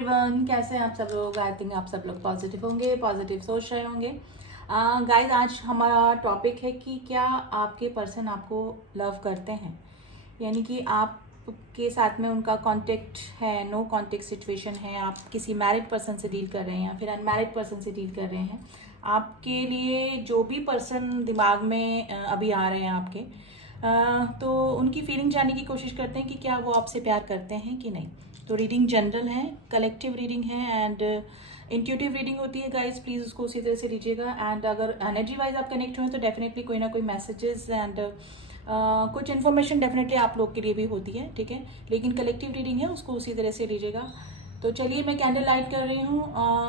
Everyone, कैसे हैं आप सब लोग। आई थिंक आप सब लोग पॉजिटिव होंगे, पॉजिटिव सोच रहे होंगे। गाइस, आज हमारा टॉपिक है कि क्या आपके पर्सन आपको लव करते हैं, यानी कि आपके साथ में उनका कांटेक्ट है, नो कांटेक्ट सिचुएशन है, आप किसी मैरिड पर्सन से डील कर रहे हैं या फिर अनमैरिड पर्सन से डील कर रहे हैं। आपके लिए जो भी पर्सन दिमाग में अभी आ रहे हैं आपके, तो उनकी फीलिंग जानने की कोशिश करते हैं कि क्या वो आपसे प्यार करते हैं कि नहीं। तो रीडिंग जनरल है, कलेक्टिव रीडिंग है एंड इंट्यूटिव रीडिंग होती है गाइस। प्लीज़ उसको उसी तरह से लीजिएगा। एंड अगर एनर्जी वाइज आप कनेक्ट हुए तो डेफिनेटली कोई ना कोई मैसेजेस एंड कुछ इन्फॉर्मेशन डेफिनेटली आप लोग के लिए भी होती है, ठीक है। लेकिन कलेक्टिव रीडिंग है, उसको उसी तरह से लीजिएगा। तो चलिए, मैं कैंडल लाइट कर रही हूँ।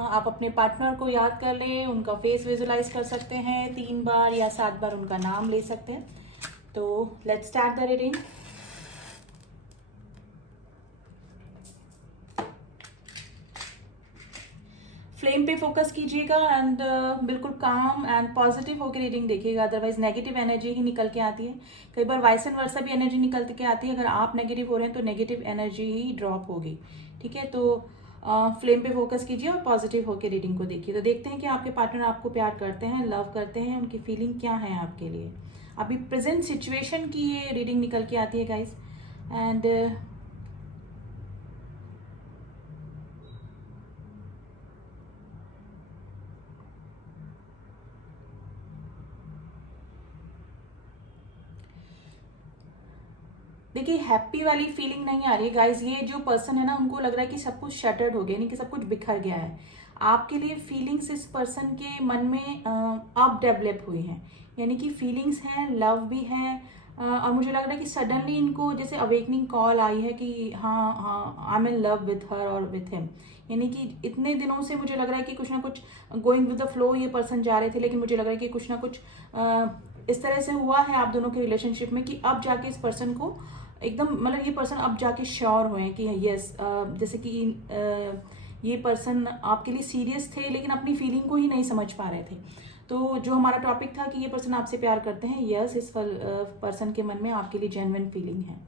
आप अपने पार्टनर को याद कर लें, उनका फेस विजुलाइज कर सकते हैं, 3 बार या 7 बार उनका नाम ले सकते हैं। तो let's start the reading. Flame पे फोकस कीजिएगा एंड बिल्कुल काम एंड पॉजिटिव होकर रीडिंग देखिएगा, अदरवाइज नेगेटिव एनर्जी ही निकल के आती है। कई बार वाइस एंड वर्सा भी एनर्जी निकल के आती है। अगर आप नेगेटिव हो रहे हैं तो नेगेटिव एनर्जी ही ड्रॉप होगी, ठीक है। तो फ्लेम पे फोकस कीजिए और पॉजिटिव होकर रीडिंग को देखिए। तो देखते हैं कि आपके पार्टनर आपको प्यार करते हैं, लव करते हैं, उनकी फीलिंग क्या है आपके लिए। अभी प्रेजेंट सिचुएशन की ये रीडिंग निकल के आती है गाइज। एंड देखिए, हैप्पी वाली फीलिंग नहीं आ रही है गाइज। ये जो पर्सन है ना, उनको लग रहा है कि सब कुछ शटर्ड हो गया, यानी कि सब कुछ बिखर गया है। आपके लिए फीलिंग्स इस पर्सन के मन में अब डेवलप हुई हैं, यानी कि फीलिंग्स हैं, लव भी है। और मुझे लग रहा है कि सडनली इनको जैसे अवेकनिंग कॉल आई है कि हाँ हाँ, I am in love with her और विथ हिम। यानी कि इतने दिनों से मुझे लग रहा है कि कुछ ना कुछ गोइंग विद द फ्लो ये पर्सन जा रहे थे, लेकिन मुझे लग रहा है कि कुछ ना कुछ इस तरह से हुआ है आप दोनों के रिलेशनशिप में कि अब जाके इस पर्सन को एकदम, मतलब ये पर्सन अब जाके श्योर हुए हैं कि यस, जैसे कि ये पर्सन आपके लिए सीरियस थे लेकिन अपनी फीलिंग को ही नहीं समझ पा रहे थे। तो जो हमारा टॉपिक था कि ये पर्सन आपसे प्यार करते हैं, यस, इस पर्सन के मन में आपके लिए जेन्युइन फीलिंग है।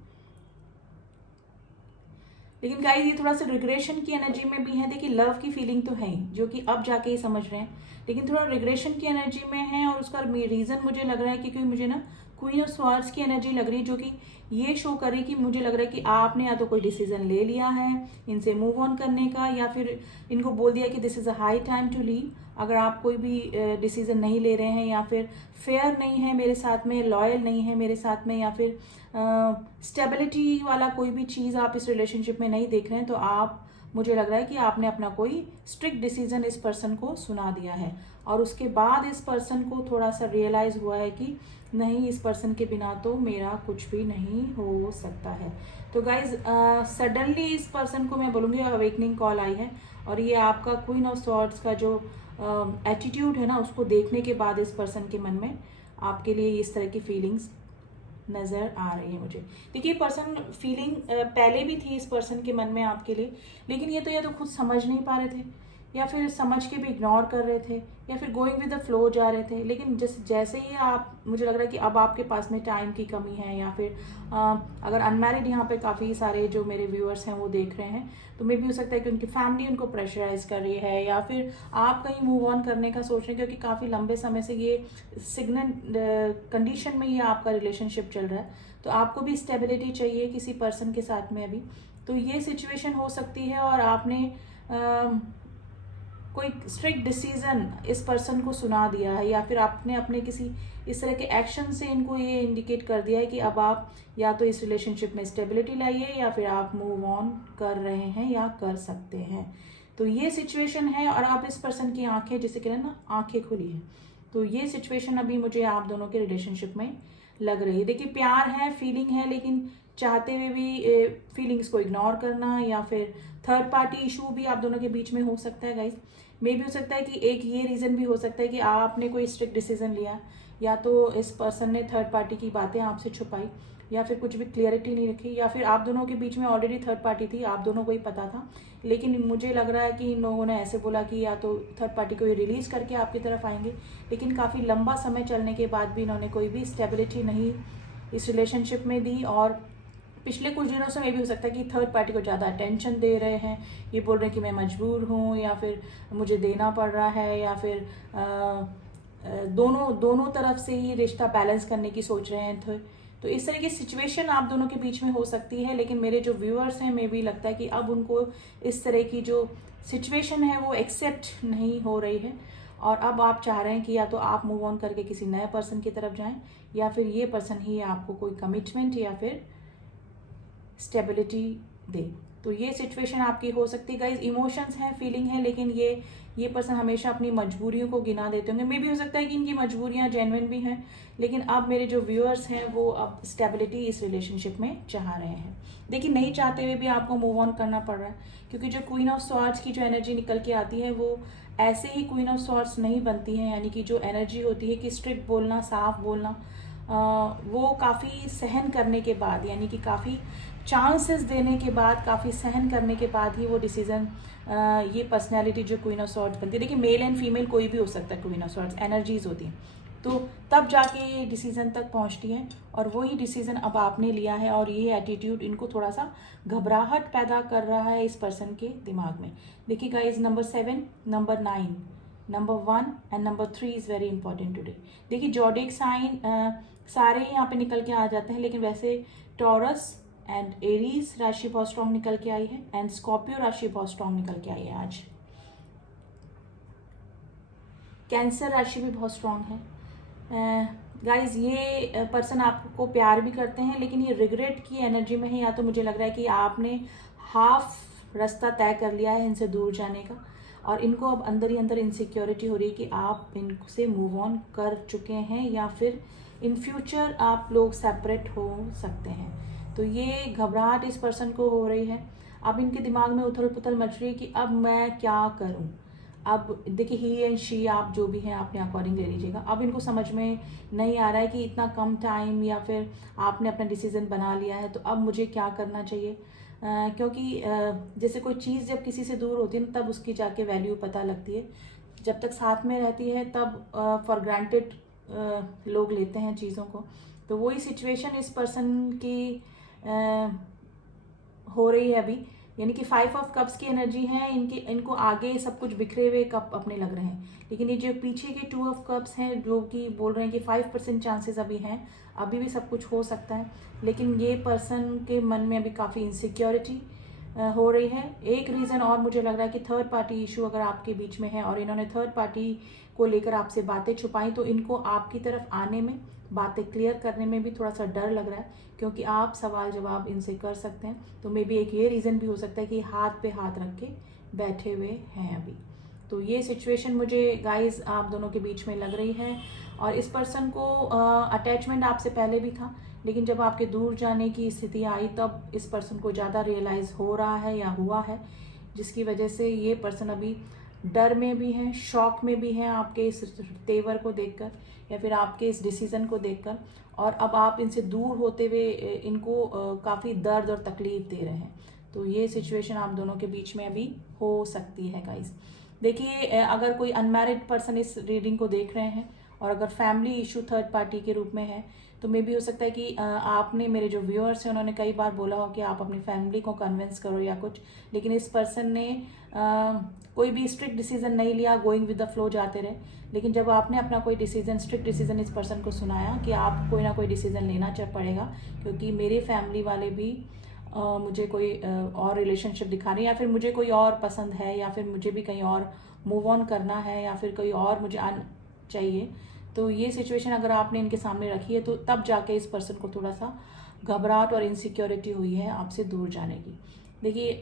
लेकिन गाइस, ये थोड़ा सा रिग्रेशन की एनर्जी में भी है। देखिए, लव की फीलिंग तो है ही, जो कि अब जाके ही समझ रहे हैं, लेकिन थोड़ा रिग्रेशन की एनर्जी में है। और उसका रीजन मुझे लग रहा है क्योंकि मुझे ना क्वीन ऑफ स्वॉर्ड्स की एनर्जी लग रही है, जो कि ये शो करे कि मुझे लग रहा है कि आपने या तो कोई डिसीजन ले लिया है इनसे मूव ऑन करने का, या फिर इनको बोल दिया कि this is a high time to leave. अगर आप कोई भी डिसीजन नहीं ले रहे हैं, या फिर फेयर नहीं है मेरे साथ में, लॉयल नहीं है मेरे साथ में, या फिर स्टेबिलिटी वाला कोई भी चीज़ आप इस रिलेशनशिप में नहीं देख रहे हैं, तो आप, मुझे लग रहा है कि आपने अपना कोई स्ट्रिक्ट डिसीजन इस पर्सन को सुना दिया है। और उसके बाद इस पर्सन को थोड़ा सा रियलाइज हुआ है कि नहीं, इस पर्सन के बिना तो मेरा कुछ भी नहीं हो सकता है। तो गाइज, सडनली इस पर्सन को मैं बोलूँगी अवेकनिंग कॉल आई है। और ये आपका क्वीन ऑफ सॉर्ड्स का जो एटीट्यूड है ना, उसको देखने के बाद इस पर्सन के मन में आपके लिए इस तरह की फीलिंग्स नज़र आ रही है मुझे। देखिए, पर्सन फीलिंग पहले भी थी इस पर्सन के मन में आपके लिए, लेकिन ये तो या तो खुद समझ नहीं पा रहे थे, या फिर समझ के भी इग्नोर कर रहे थे, या फिर गोइंग विद द फ्लो जा रहे थे। लेकिन जैसे ही आप, मुझे लग रहा है कि अब आपके पास में टाइम की कमी है, या फिर अगर अनमैरिड यहाँ पे काफ़ी सारे जो मेरे व्यूअर्स हैं वो देख रहे हैं, तो मे भी हो सकता है कि उनकी फैमिली उनको प्रेशराइज कर रही है, या फिर आप कहीं मूव ऑन करने का सोच रहे हैं, क्योंकि काफ़ी लंबे समय से ये सिग्नल कंडीशन में ये आपका रिलेशनशिप चल रहा है। तो आपको भी स्टेबिलिटी चाहिए किसी पर्सन के साथ में अभी। तो ये सिचुएशन हो सकती है, और आपने कोई स्ट्रिक्ट डिसीजन इस पर्सन को सुना दिया है, या फिर आपने अपने किसी इस तरह के एक्शन से इनको ये इंडिकेट कर दिया है कि अब आप या तो इस रिलेशनशिप में स्टेबिलिटी लाइए, या फिर आप मूव ऑन कर रहे हैं या कर सकते हैं। तो ये सिचुएशन है, और आप इस पर्सन की आंखें, जिसे कहते हैं ना, आंखें खुली हैं। तो ये सिचुएशन अभी मुझे आप दोनों के रिलेशनशिप में लग रही है। देखिए, प्यार है, फीलिंग है, लेकिन चाहते हुए भी फीलिंग्स को इग्नोर करना, या फिर थर्ड पार्टी इशू भी आप दोनों के बीच में हो सकता है गाइज। मे भी हो सकता है कि एक ये रीज़न भी हो सकता है कि आपने कोई स्ट्रिक्ट डिसीजन लिया, या तो इस पर्सन ने थर्ड पार्टी की बातें आपसे छुपाई, या फिर कुछ भी क्लियरिटी नहीं रखी, या फिर आप दोनों के बीच में ऑलरेडी थर्ड पार्टी थी, आप दोनों को ही पता था। लेकिन मुझे लग रहा है कि इन लोगों ने ऐसे बोला कि या तो थर्ड पार्टी को रिलीज करके आपकी तरफ आएंगे, लेकिन काफ़ी लंबा समय चलने के बाद भी इन्होंने कोई भी स्टेबिलिटी नहीं इस रिलेशनशिप में दी, और पिछले कुछ दिनों से मे भी हो सकता है कि थर्ड पार्टी को ज़्यादा अटेंशन दे रहे हैं, ये बोल रहे हैं कि मैं मजबूर हूँ, या फिर मुझे देना पड़ रहा है, या फिर दोनों तरफ से ही रिश्ता बैलेंस करने की सोच रहे हैं। तो इस तरह की सिचुएशन आप दोनों के बीच में हो सकती है। लेकिन मेरे जो व्यूअर्स हैं, मे भी लगता है कि अब उनको इस तरह की जो सिचुएशन है वो एक्सेप्ट नहीं हो रही है, और अब आप चाह रहे हैं कि या तो आप मूव ऑन करके किसी नए पर्सन की तरफ जाएं, या फिर ये पर्सन ही आपको कोई कमिटमेंट या फिर स्टेबिलिटी दे। तो ये सिचुएशन आपकी हो सकती है गाइज। इमोशंस हैं, फीलिंग है, लेकिन ये पर्सन हमेशा अपनी मजबूरियों को गिना देते होंगे। मे भी हो सकता है कि इनकी मजबूरियां जेन्युइन भी हैं, लेकिन अब मेरे जो व्यूअर्स हैं वो अब स्टेबिलिटी इस रिलेशनशिप में चाह रहे हैं। देखिए, नहीं चाहते हुए भी आपको मूव ऑन करना पड़ रहा है, क्योंकि जो क्वीन ऑफ स्वॉर्ड्स की जो एनर्जी निकल के आती है वो ऐसे ही क्वीन ऑफ स्वॉर्ड्स नहीं बनती है। यानी कि जो एनर्जी होती है कि स्ट्रिक्ट बोलना, साफ बोलना, वो काफ़ी सहन करने के बाद, यानी कि काफ़ी चांसेस देने के बाद, काफ़ी सहन करने के बाद ही वो डिसीजन, ये पर्सनैलिटी जो क्वीन ऑफ स्वॉर्ड्स बनती है। देखिए, मेल एंड फीमेल कोई भी हो सकता है, क्वीन ऑफ स्वॉर्ड्स एनर्जीज होती हैं, तो तब जाके ये डिसीजन तक पहुंचती हैं, और वही डिसीजन अब आपने लिया है। और ये एटीट्यूड इनको थोड़ा सा घबराहट पैदा कर रहा है इस पर्सन के दिमाग में। देखिए guys, number 7, number 9, number 1 and number 3 is very important today. देखिए, जॉडिक साइन सारे यहाँ पे निकल के आ जाते हैं, लेकिन वैसे टॉरस एंड एरीज राशि बहुत स्ट्रॉन्ग निकल के आई है, एंड स्कॉर्पियो राशि बहुत स्ट्रॉन्ग निकल के आई है आज। कैंसर राशि भी बहुत स्ट्रॉन्ग है। गाइज, ये पर्सन आपको प्यार भी करते हैं, लेकिन ये रिग्रेट की एनर्जी में है। या तो मुझे लग रहा है कि आपने हाफ रास्ता तय कर लिया है इनसे दूर जाने का, और इनको अब अंदर ही अंदर इनसिक्योरिटी हो रही है कि आप इनसे मूव ऑन कर चुके हैं, या फिर इन फ्यूचर आप लोग सेपरेट हो सकते हैं। तो ये घबराहट इस पर्सन को हो रही है। अब इनके दिमाग में उथल पुथल मच रही है कि अब मैं क्या करूं। अब देखिए, ही एंड शी, आप जो भी हैं अपने अकॉर्डिंग ले लीजिएगा। अब इनको समझ में नहीं आ रहा है कि इतना कम टाइम, या फिर आपने अपना डिसीजन बना लिया है, तो अब मुझे क्या करना चाहिए। क्योंकि जैसे कोई चीज़ जब किसी से दूर होती है ना, तब उसकी जाके वैल्यू पता लगती है। जब तक साथ में रहती है तब फॉर ग्रांटेड लोग लेते हैं चीज़ों को। तो वही सिचुएशन इस पर्सन की हो रही है अभी। यानी कि 5 ऑफ कप्स की एनर्जी है इनको आगे सब कुछ बिखरे हुए कप अपने लग रहे हैं, लेकिन ये जो पीछे के 2 ऑफ कप्स हैं, जो कि बोल रहे हैं कि 5% चांसेस अभी हैं, अभी भी सब कुछ हो सकता है। लेकिन ये पर्सन के मन में अभी काफ़ी इनसिक्योरिटी हो रही है। एक रीज़न और मुझे लग रहा है कि थर्ड पार्टी इशू अगर आपके बीच में है, और इन्होंने थर्ड पार्टी को लेकर आपसे बातें छुपाई, तो इनको आपकी तरफ आने में, बातें क्लियर करने में भी थोड़ा सा डर लग रहा है, क्योंकि आप सवाल जवाब इनसे कर सकते हैं। तो मे बी एक ये रीज़न भी हो सकता है कि हाथ पे हाथ रख के बैठे हुए हैं अभी। तो ये सिचुएशन मुझे गाइज आप दोनों के बीच में लग रही है। और इस पर्सन को अटैचमेंट आपसे पहले भी था, लेकिन जब आपके दूर जाने की स्थिति आई, तब इस पर्सन को ज़्यादा रियलाइज़ हो रहा है या हुआ है, जिसकी वजह से ये पर्सन अभी डर में भी है, शॉक में भी है आपके इस तेवर को देखकर, या फिर आपके इस डिसीज़न को देखकर। और अब आप इनसे दूर होते हुए इनको काफ़ी दर्द और तकलीफ दे रहे हैं। तो ये सिचुएशन आप दोनों के बीच में अभी हो सकती है गाइस। देखिए, अगर कोई अनमैरिड पर्सन इस रीडिंग को देख रहे हैं, और अगर फैमिली इशू थर्ड पार्टी के रूप में है, तो मे भी हो सकता है कि आपने, मेरे जो व्यूअर्स हैं, उन्होंने कई बार बोला हो कि आप अपनी फैमिली को कन्विंस करो या कुछ, लेकिन इस पर्सन ने कोई भी स्ट्रिक्ट डिसीजन नहीं लिया, गोइंग विद द फ्लो जाते रहे। लेकिन जब आपने अपना कोई डिसीजन, स्ट्रिक्ट डिसीजन इस पर्सन को सुनाया कि आप कोई ना कोई डिसीजन लेना पड़ेगा, क्योंकि मेरे फैमिली वाले भी मुझे कोई और रिलेशनशिप दिखा रहे हैं, या फिर मुझे कोई और पसंद है, या फिर मुझे भी कहीं और मूव ऑन करना है, या फिर कोई और मुझे चाहिए। तो ये सिचुएशन अगर आपने इनके सामने रखी है, तो तब जाके इस पर्सन को थोड़ा सा घबराहट और इनसिक्योरिटी हुई है आपसे दूर जाने की। देखिए,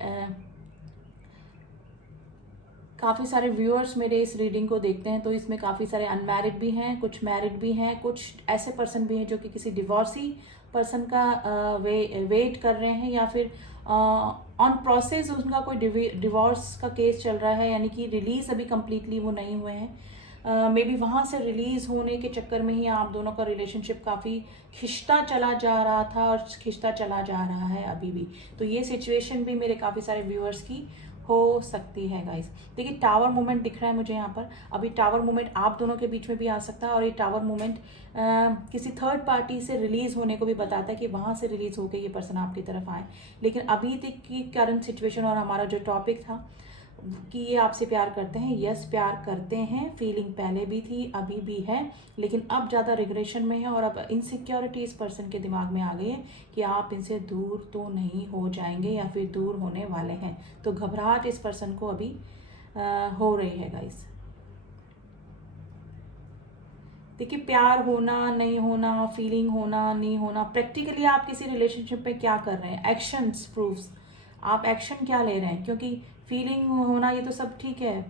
काफ़ी सारे व्यूअर्स मेरे इस रीडिंग को देखते हैं, तो इसमें काफ़ी सारे अनमैरिड भी हैं, कुछ मैरिड भी हैं, कुछ ऐसे पर्सन भी हैं जो कि किसी डिवोर्सी पर्सन का वेट कर रहे हैं, या फिर ऑन प्रोसेस उनका कोई डिवोर्स का केस चल रहा है, यानी कि रिलीज अभी कंप्लीटली वो नहीं हुए हैं। मे बी वहाँ से रिलीज होने के चक्कर में ही आप दोनों का रिलेशनशिप काफ़ी खिंचता चला जा रहा था, और खिंचता चला जा रहा है अभी भी। तो ये सिचुएशन भी मेरे काफ़ी सारे व्यूअर्स की हो सकती है गाइस। देखिए टावर मूवमेंट दिख रहा है मुझे यहाँ पर। अभी टावर मूवमेंट आप दोनों के बीच में भी आ सकता है, और ये टावर मूवमेंट किसी थर्ड पार्टी से रिलीज होने को भी बताता है कि वहां से रिलीज होकर ये पर्सन आपकी तरफ आए। लेकिन अभी तक की करंट सिचुएशन और हमारा जो टॉपिक था कि ये आपसे प्यार करते हैं, यस प्यार करते हैं, फीलिंग पहले भी थी अभी भी है, लेकिन अब ज़्यादा रिग्रेशन में है, और अब इनसिक्योरिटी इस पर्सन के दिमाग में आ गई है कि आप इनसे दूर तो नहीं हो जाएंगे या फिर दूर होने वाले हैं। तो घबराहट इस पर्सन को अभी हो रही है गाइस। देखिए प्यार होना नहीं होना, फीलिंग होना नहीं होना, प्रैक्टिकली आप किसी रिलेशनशिप में क्या कर रहे हैं, एक्शंस प्रूफ्स, आप एक्शन क्या ले रहे हैं। क्योंकि फीलिंग होना ये तो सब ठीक है,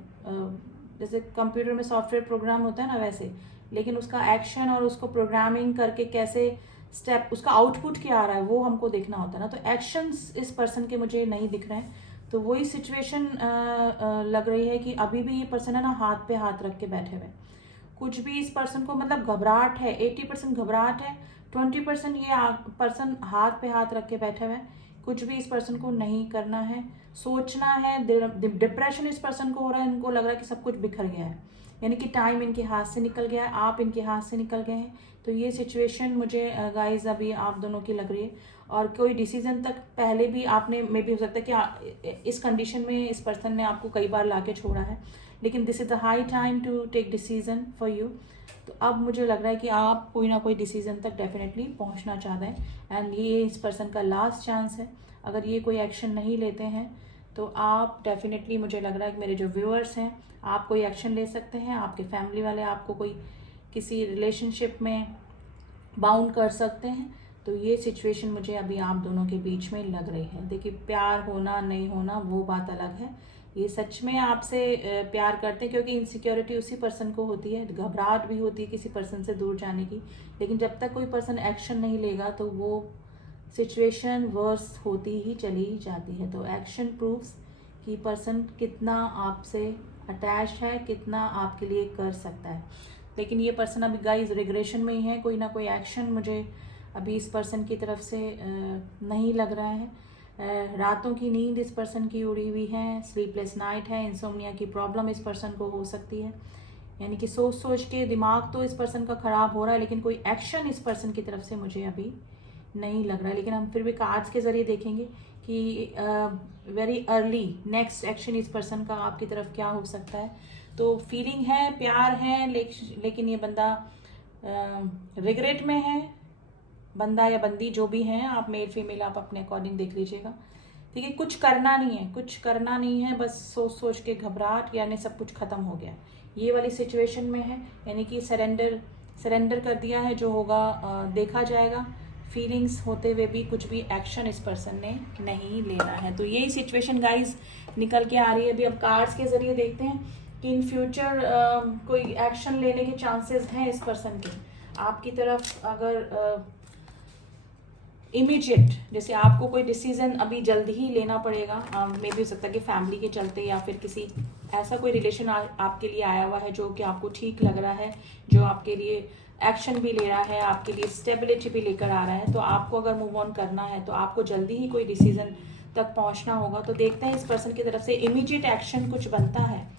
जैसे कंप्यूटर में सॉफ्टवेयर प्रोग्राम होता है ना वैसे, लेकिन उसका एक्शन और उसको प्रोग्रामिंग करके कैसे स्टेप, उसका आउटपुट क्या आ रहा है वो हमको देखना होता है ना। तो एक्शंस इस पर्सन के मुझे नहीं दिख रहे हैं। तो वही सिचुएशन लग रही है कि अभी भी ये पर्सन है ना हाथ पे हाथ रख के बैठे हुए, कुछ भी इस पर्सन को मतलब घबराहट है, 80% घबराहट है, 20% ये पर्सन हाथ पे हाथ रख के बैठे हुए हैं। कुछ भी इस पर्सन को नहीं करना है, सोचना है। डिप्रेशन इस पर्सन को हो रहा है, इनको लग रहा है कि सब कुछ बिखर गया है, यानी कि टाइम इनके हाथ से निकल गया है, आप इनके हाथ से निकल गए हैं। तो ये सिचुएशन मुझे गाइज अभी आप दोनों की लग रही है। और कोई डिसीजन तक पहले भी आपने, मे भी हो सकता है कि इस कंडीशन में इस पर्सन ने आपको कई बार लाके छोड़ा है, लेकिन this is the high time to take decision for you. तो अब मुझे लग रहा है कि आप कोई ना कोई डिसीजन तक डेफिनेटली पहुंचना चाहते हैं, एंड ये इस पर्सन का लास्ट चांस है। अगर ये कोई एक्शन नहीं लेते हैं तो आप डेफिनेटली, मुझे लग रहा है कि मेरे जो व्यूअर्स हैं, आप कोई एक्शन ले सकते हैं। आपके फैमिली वाले आपको कोई किसी रिलेशनशिप में बाउंड कर सकते हैं। तो ये सिचुएशन मुझे अभी आप दोनों के बीच में लग रही है। देखिए प्यार होना नहीं होना वो बात अलग है, ये सच में आपसे प्यार करते हैं, क्योंकि इनसिक्योरिटी उसी पर्सन को होती है, घबराहट भी होती है किसी पर्सन से दूर जाने की। लेकिन जब तक कोई पर्सन एक्शन नहीं लेगा तो वो सिचुएशन वर्स होती ही चली जाती है। तो एक्शन प्रूफ्स कि पर्सन कितना आपसे अटैच है, कितना आपके लिए कर सकता है। लेकिन ये पर्सन अभी गाइस रिग्रेशन में ही है, कोई ना कोई एक्शन मुझे अभी इस पर्सन की तरफ से नहीं लग रहा है। रातों की नींद इस पर्सन की उड़ी हुई है, स्लीपलेस नाइट है, इंसोम्निया की प्रॉब्लम इस पर्सन को हो सकती है, यानी कि सोच सोच के दिमाग तो इस पर्सन का खराब हो रहा है, लेकिन कोई एक्शन इस पर्सन की तरफ से मुझे अभी नहीं लग रहा है। लेकिन हम फिर भी कार्ड्स के जरिए देखेंगे कि वेरी अर्ली नेक्स्ट एक्शन इस पर्सन का आपकी तरफ क्या हो सकता है। तो फीलिंग है, प्यार है, लेकिन ये बंदा रिग्रेट में है, बंदा या बंदी जो भी हैं, आप मेल फीमेल आप अपने अकॉर्डिंग देख लीजिएगा। ठीक है, कुछ करना नहीं है, कुछ करना नहीं है, बस सोच सोच के घबराहट, यानी सब कुछ खत्म हो गया, ये वाली सिचुएशन में है। यानी कि सरेंडर कर दिया है, जो होगा देखा जाएगा। फीलिंग्स होते हुए भी कुछ भी एक्शन इस पर्सन ने नहीं लेना है। तो यही सिचुएशन गाइज निकल के आ रही है। अभी अब कार्ड्स के जरिए देखते हैं कि इन फ्यूचर कोई एक्शन लेने के चांसेस हैं इस पर्सन के आपकी तरफ। अगर इमीडिएट, जैसे आपको कोई डिसीजन अभी जल्द ही लेना पड़ेगा, मे भी हो सकता है कि फैमिली के चलते या फिर किसी ऐसा कोई रिलेशन आपके लिए आया हुआ है जो कि आपको ठीक लग रहा है, जो आपके लिए एक्शन भी ले रहा है, आपके लिए स्टेबिलिटी भी लेकर आ रहा है। तो आपको अगर मूव ऑन करना है तो आपको जल्दी ही कोई डिसीजन तक पहुंचना होगा। तो देखते हैं इस पर्सन की तरफ से इमीडिएट एक्शन कुछ बनता है।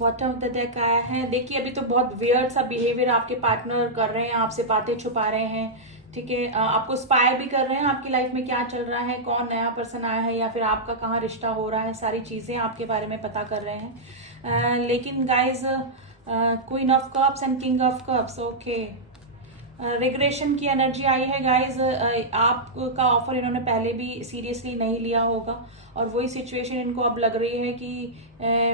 बॉटम ऑफ द डेक आया है। देखिए अभी तो बहुत वियर्ड सा बिहेवियर आपके पार्टनर कर रहे हैं, आपसे बातें छुपा रहे हैं, ठीक है, आपको स्पाई भी कर रहे हैं, आपकी लाइफ में क्या चल रहा है, कौन नया पर्सन आया है या फिर आपका कहाँ रिश्ता हो रहा है, सारी चीजें आपके बारे में पता कर रहे हैं। लेकिन guys queen of cups and king of cups, okay, regression की एनर्जी आई है गाइज। आपका ऑफर इन्होंने पहले भी सीरियसली नहीं लिया होगा, और वही सिचुएशन इनको अब लग रही है कि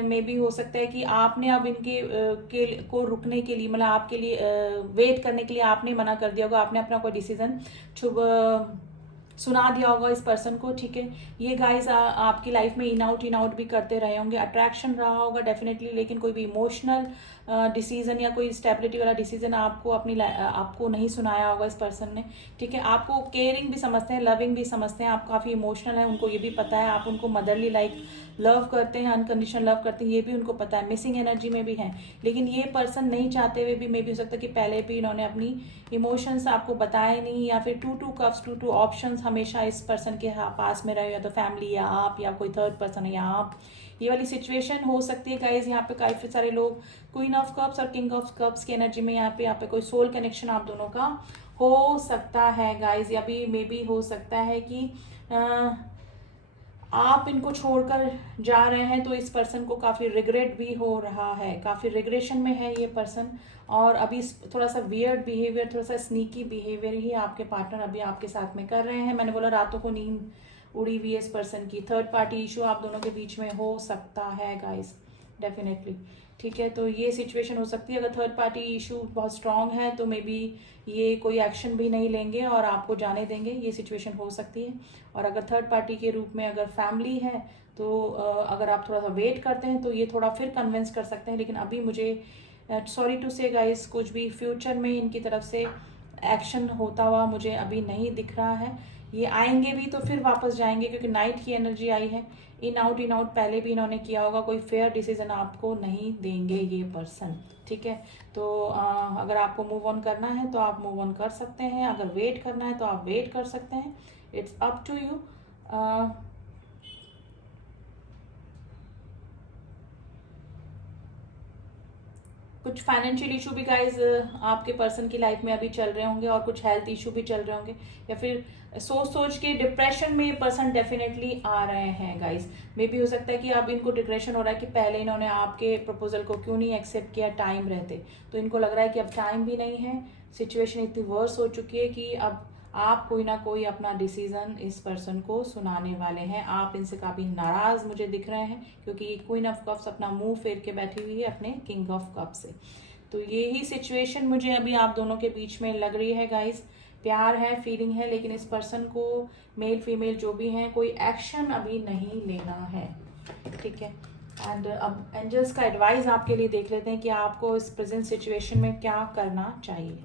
मे बी हो सकता है कि आपने अब इनके को रुकने के लिए, मतलब आपके लिए वेट करने के लिए आपने मना कर दिया होगा, आपने अपना कोई डिसीजन सुना दिया होगा इस पर्सन को, ठीक है। ये गाइस आपकी लाइफ में इन आउट भी करते रहे होंगे, अट्रैक्शन रहा होगा डेफिनेटली, लेकिन कोई भी इमोशनल डिसीजन या कोई स्टेबिलिटी वाला डिसीजन आपको आपको नहीं सुनाया होगा इस पर्सन ने, ठीक है। आपको केयरिंग भी समझते हैं, लविंग भी समझते हैं, आप काफ़ी इमोशनल है, उनको ये भी पता है, आप उनको मदरली लाइक लव करते हैं, अनकंडीशनल लव करते हैं, ये भी उनको पता है, मिसिंग एनर्जी में भी है। लेकिन ये पर्सन नहीं चाहते हुए भी मे भी हो सकता है कि पहले भी इन्होंने अपनी इमोशंस आपको बताए नहीं, या फिर टू कप्स टू ऑप्शंस हमेशा इस पर्सन के पास में रहे, या तो फैमिली या आप या कोई थर्ड पर्सन है या आप, ये वाली सिचुएशन हो सकती है गाइज। यहाँ पे काफी सारे लोग क्वीन ऑफ कप्स और किंग ऑफ कप्स की एनर्जी में यहाँ पे कोई सोल कनेक्शन आप दोनों का हो सकता है गाइज, या भी मे बी हो सकता है कि आप इनको छोड़कर जा रहे हैं तो इस पर्सन को काफ़ी रिग्रेट भी हो रहा है, काफ़ी रिग्रेशन में है ये पर्सन, और अभी थोड़ा सा वियर्ड बिहेवियर, थोड़ा सा स्नीकी बिहेवियर ही आपके पार्टनर अभी आपके साथ में कर रहे हैं। मैंने बोला रातों को नींद उड़ी हुई है इस पर्सन की, थर्ड पार्टी इशू आप दोनों के बीच में हो सकता है गाइस, डेफिनेटली, ठीक है। तो ये सिचुएशन हो सकती है, अगर थर्ड पार्टी इशू बहुत स्ट्रांग है तो मे बी ये कोई एक्शन भी नहीं लेंगे और आपको जाने देंगे, ये सिचुएशन हो सकती है। और अगर थर्ड पार्टी के रूप में अगर फैमिली है तो अगर आप थोड़ा सा वेट करते हैं तो ये थोड़ा फिर कन्विंस कर सकते हैं, लेकिन अभी मुझे सॉरी टू से गाइस कुछ भी फ्यूचर में इनकी तरफ से एक्शन होता हुआ मुझे अभी नहीं दिख रहा है। ये आएंगे भी तो फिर वापस जाएंगे, क्योंकि नाइट की एनर्जी आई है, इन आउट पहले भी इन्होंने किया होगा, कोई फेयर डिसीजन आपको नहीं देंगे ये पर्सन, ठीक है। तो अगर आपको मूव ऑन करना है तो आप मूव ऑन कर सकते हैं, अगर वेट करना है तो आप वेट कर सकते हैं, इट्स अप टू यू। कुछ फाइनेंशियल इशू भी गाइज आपके पर्सन की लाइफ में अभी चल रहे होंगे, और कुछ हेल्थ इशू भी चल रहे होंगे, या फिर सोच के डिप्रेशन में ये पर्सन डेफिनेटली आ रहे हैं गाइज। मे भी हो सकता है कि अब इनको डिप्रेशन हो रहा है कि पहले इन्होंने आपके प्रपोजल को क्यों नहीं एक्सेप्ट किया टाइम रहते, तो इनको लग रहा है कि अब टाइम भी नहीं है, सिचुएशन इतनी वर्स हो चुकी है कि अब आप कोई ना कोई अपना डिसीजन इस पर्सन को सुनाने वाले हैं। आप इनसे काफ़ी नाराज मुझे दिख रहे हैं, क्योंकि क्वीन ऑफ कप्स अपना मुंह फेर के बैठी हुई है अपने किंग ऑफ कप से। तो ये ही सिचुएशन मुझे अभी आप दोनों के बीच में लग रही है गाइस। प्यार है, फीलिंग है, लेकिन इस पर्सन को मेल फीमेल जो भी हैं कोई एक्शन अभी नहीं लेना है, ठीक है। एंड अब एंजल्स का एडवाइस आपके लिए देख लेते हैं कि आपको इस प्रेजेंट सिचुएशन में क्या करना चाहिए।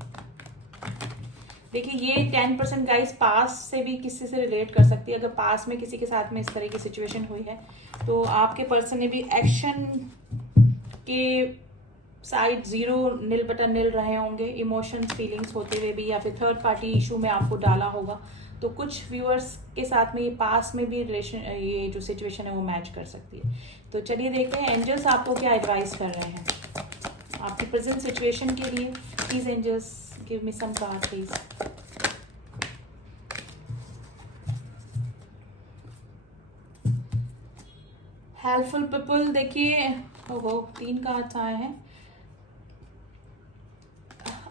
देखिए ये 10% गाइस पास से भी किसी से रिलेट कर सकती है, अगर पास में किसी के साथ में इस तरह की सिचुएशन हुई है तो आपके पर्सन ने भी एक्शन के साइड 0 नील बटन नील रहे होंगे, इमोशंस फीलिंग्स होते हुए भी, या फिर थर्ड पार्टी इशू में आपको डाला होगा। तो कुछ व्यूअर्स के साथ में ये पास में भी रिलेशन, ये जो सिचुएशन है वो मैच कर सकती है। तो चलिए देखते हैं एंजल्स आपको क्या एडवाइस कर रहे हैं आपकी प्रेजेंट सिचुएशन के लिए। Please angels give me some card please. Helpful people, देखिए ओहो 3 कार्ड्स आए हैं।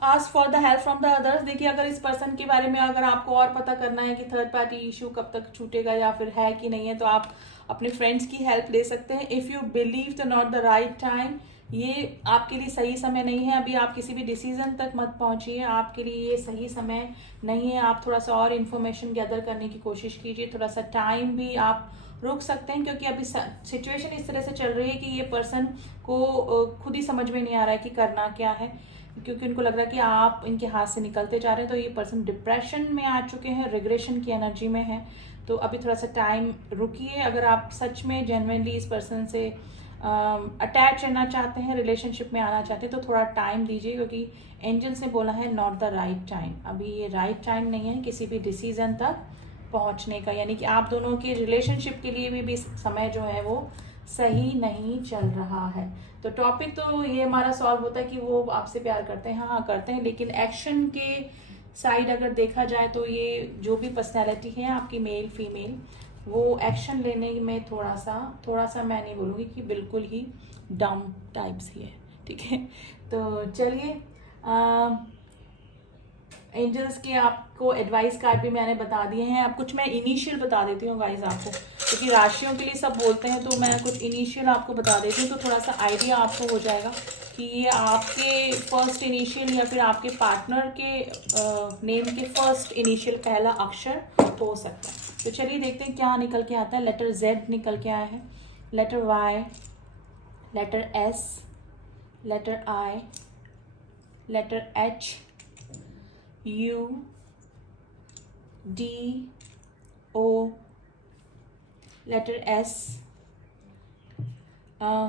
Ask for the help from the others. देखिए अगर इस पर्सन के बारे में अगर आपको और पता करना है कि थर्ड पार्टी इशू कब तक छूटेगा या फिर है कि नहीं है, तो आप अपने फ्रेंड्स की हेल्प ले सकते हैं। If you believe the not the right time, ये आपके लिए सही समय नहीं है, अभी आप किसी भी डिसीजन तक मत पहुंचिए, आपके लिए ये सही समय नहीं है। आप थोड़ा सा और इन्फॉर्मेशन गैदर करने की कोशिश कीजिए, थोड़ा सा टाइम भी आप रुक सकते हैं, क्योंकि अभी सिचुएशन इस तरह से चल रही है कि ये पर्सन को खुद ही समझ में नहीं आ रहा है कि करना क्या है, क्योंकि उनको लग रहा है कि आप इनके हाथ से निकलते जा रहे हैं। तो ये पर्सन डिप्रेशन में आ चुके हैं, रिग्रेशन की एनर्जी में है। तो अभी थोड़ा सा टाइम रुकिए। अगर आप सच में जेन्युइनली इस पर्सन से अटैच रहना चाहते हैं, रिलेशनशिप में आना चाहते हैं, तो थोड़ा टाइम दीजिए, क्योंकि एंजल्स ने बोला है नॉट द राइट टाइम। अभी ये राइट टाइम नहीं है किसी भी डिसीजन तक पहुंचने का, यानी कि आप दोनों के रिलेशनशिप के लिए भी समय जो है वो सही नहीं चल रहा है। तो टॉपिक तो ये हमारा सॉल्व होता है कि वो आपसे प्यार करते हैं, हाँ करते हैं, लेकिन एक्शन के साइड अगर देखा जाए तो ये जो भी पर्सनैलिटी है आपकी मेल फीमेल, वो एक्शन लेने में थोड़ा सा मैं नहीं बोलूँगी कि बिल्कुल ही डम टाइप्स ही है, ठीक है। तो चलिए एंजल्स के आपको एडवाइस कार्ड भी मैंने बता दिए हैं। अब कुछ मैं इनिशियल बता देती हूँ गाइज आपको, क्योंकि राशियों के लिए सब बोलते हैं, तो मैं कुछ इनिशियल आपको बता देती हूँ, तो थोड़ा सा आइडिया आपको हो जाएगा कि ये आपके फर्स्ट इनिशियल या फिर आपके पार्टनर के नेम के फर्स्ट इनिशियल पहला अक्षर हो सकता है। तो चलिए देखते हैं क्या निकल के आता है। लेटर जेड निकल के आया है, letter Y, letter S, letter I, letter H, U, D, O, letter S,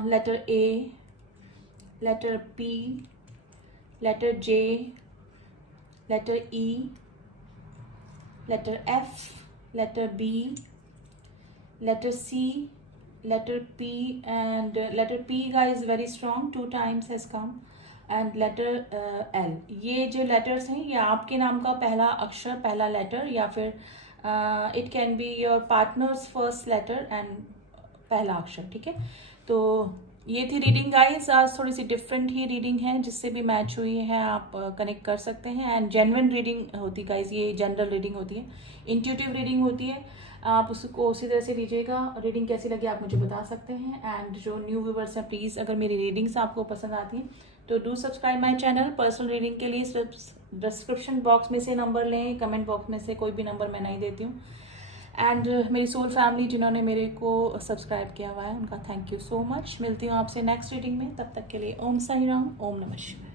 letter A, letter P, letter J, letter E, letter F, letter B, letter C, letter P, and letter P guys very strong, 2 times has come, and letter L। ये जो letters हैं ये आपके नाम का पहला अक्षर, पहला letter, या फिर it can be your partner's first letter and पहला अक्षर, ठीक है। तो ये थी रीडिंग गाइस, आज थोड़ी सी डिफरेंट ही रीडिंग है, जिससे भी मैच हुई है आप कनेक्ट कर सकते हैं। एंड जेन्युइन रीडिंग होती गाइस, ये जनरल रीडिंग होती है, इंट्यूटिव रीडिंग होती है, आप उसको उसी तरह से लीजिएगा। रीडिंग कैसी लगी आप मुझे बता सकते हैं। एंड जो न्यू व्यूवर्स हैं प्लीज़ अगर मेरी रीडिंग्स आपको पसंद आती हैं तो do subscribe my channel. Personal reading के लिए डिस्क्रिप्शन बॉक्स में से नंबर लें, कमेंट बॉक्स में से कोई भी नंबर मैं नहीं देती हूँ। एंड मेरी सोल फैमिली जिन्होंने मेरे को सब्सक्राइब किया हुआ है उनका थैंक यू सो मच। मिलती हूँ आपसे नेक्स्ट रीडिंग में, तब तक के लिए ओम साई राम, ओम नमः शिवाय।